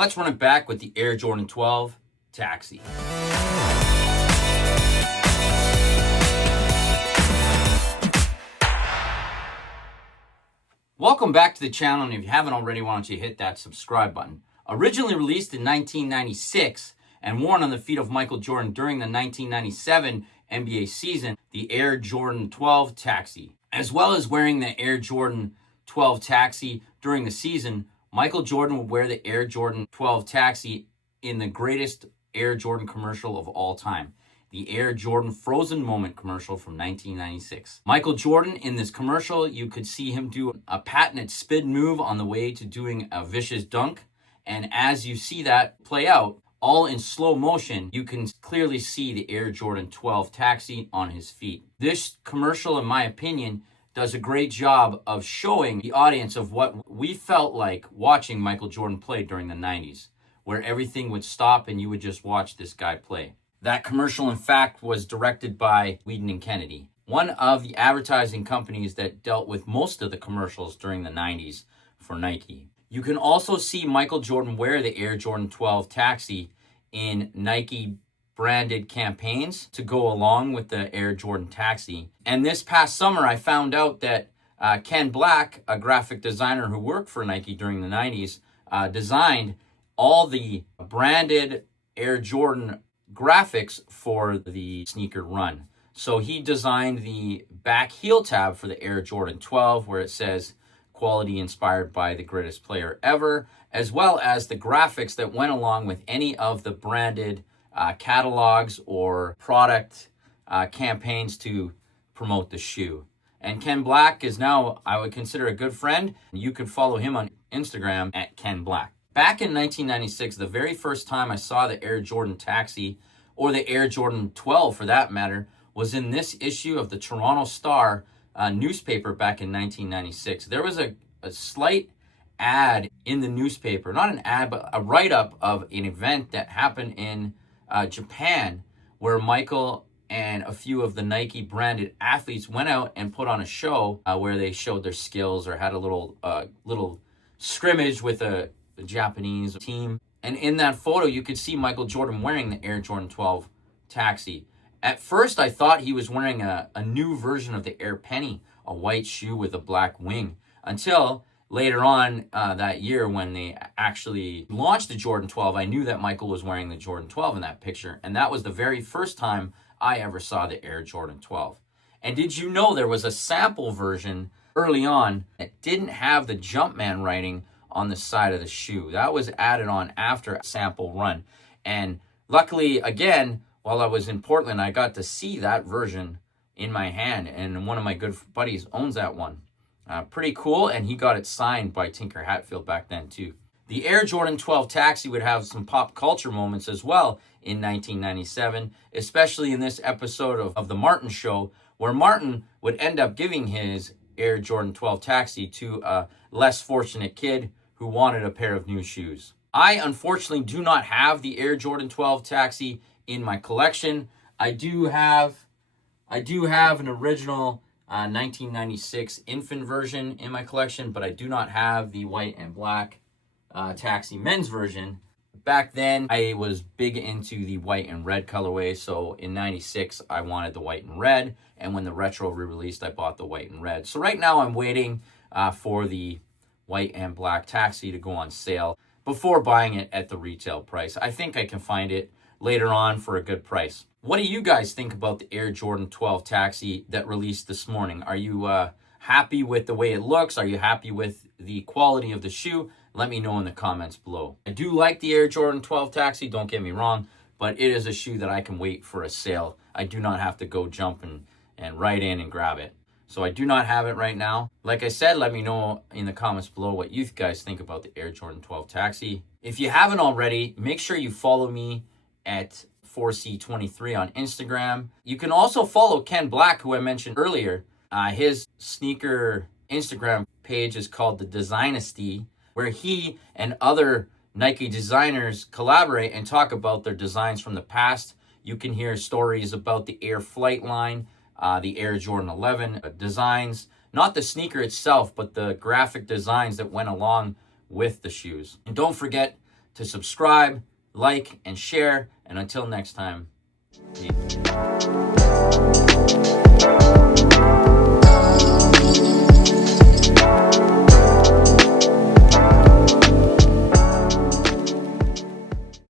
Let's run it back with the Air Jordan 12 Taxi. Welcome back to the channel, and if you haven't already, why don't you hit that subscribe button. Originally released in 1996 and worn on the feet of Michael Jordan during the 1997 NBA season, the Air Jordan 12 Taxi. As well as wearing the Air Jordan 12 Taxi during the season, Michael Jordan would wear the Air Jordan 12 Taxi in the greatest Air Jordan commercial of all time, the Air Jordan Frozen Moment commercial from 1996. Michael Jordan, in this commercial, you could see him do a patented spin move on the way to doing a vicious dunk. And as you see that play out, all in slow motion, you can clearly see the Air Jordan 12 Taxi on his feet. This commercial, in my opinion, does a great job of showing the audience of what we felt like watching Michael Jordan play during the 90s, where everything would stop and you would just watch this guy play. That commercial, in fact, was directed by Whedon and Kennedy, one of the advertising companies that dealt with most of the commercials during the 90s for Nike. You can also see Michael Jordan wear the Air Jordan 12 Taxi in Nike branded campaigns to go along with the Air Jordan Taxi. And this past summer, I found out that Ken Black, a graphic designer who worked for Nike during the 90s, designed all the branded Air Jordan graphics for the sneaker run. So he designed the back heel tab for the Air Jordan 12, where it says quality inspired by the greatest player ever, as well as the graphics that went along with any of the branded catalogs or product campaigns to promote the shoe. And Ken Black is now, I would consider, a good friend. You can follow him on Instagram at Ken Black. Back in 1996, the very first time I saw the Air Jordan Taxi, or the Air Jordan 12 for that matter, was in this issue of the Toronto Star newspaper back in 1996. There was a slight ad in the newspaper, not an ad, but a write-up of an event that happened in Japan, where Michael and a few of the Nike branded athletes went out and put on a show where they showed their skills or had a little scrimmage with a Japanese team. And in that photo, you could see Michael Jordan wearing the Air Jordan 12 Taxi. At first, I thought he was wearing a new version of the Air Penny, a white shoe with a black wing, until later on that year when they actually launched the Jordan 12, I knew that Michael was wearing the Jordan 12 in that picture. And that was the very first time I ever saw the Air Jordan 12. And did you know there was a sample version early on that didn't have the Jumpman writing on the side of the shoe? That was added on after a sample run. And luckily, again, while I was in Portland, I got to see that version in my hand. And one of my good buddies owns that one. Pretty cool. And he got it signed by Tinker Hatfield back then, too. The Air Jordan 12 Taxi would have some pop culture moments as well in 1997, especially in this episode of The Martin Show, where Martin would end up giving his Air Jordan 12 Taxi to a less fortunate kid who wanted a pair of new shoes. I unfortunately do not have the Air Jordan 12 Taxi in my collection. I do have an original 1996 infant version in my collection, but I do not have the white and black Taxi men's version. Back then, I was big into the white and red colorway, so in 96, I wanted the white and red, and when the retro re-released, I bought the white and red. So right now, I'm waiting for the white and black Taxi to go on sale before buying it at the retail price. I think I can find it later on for a good price. What do you guys think about the Air Jordan 12 Taxi that released this morning? Are you happy with the way it looks? Are you happy with the quality of the shoe? Let me know in the comments below. I do like the Air Jordan 12 Taxi, don't get me wrong, but it is a shoe that I can wait for a sale. I do not have to go jump and right in and grab it. So I do not have it right now. Like I said, let me know in the comments below what you guys think about the Air Jordan 12 Taxi. If you haven't already, make sure you follow me at 4C23 on Instagram. You can also follow Ken Black, who I mentioned earlier. His sneaker Instagram page is called The Designesty, where he and other Nike designers collaborate and talk about their designs from the past. You can hear stories about the Air Flight line, the Air Jordan 11 designs, not the sneaker itself, but the graphic designs that went along with the shoes. And don't forget to subscribe, like, and share. And until next time, peace.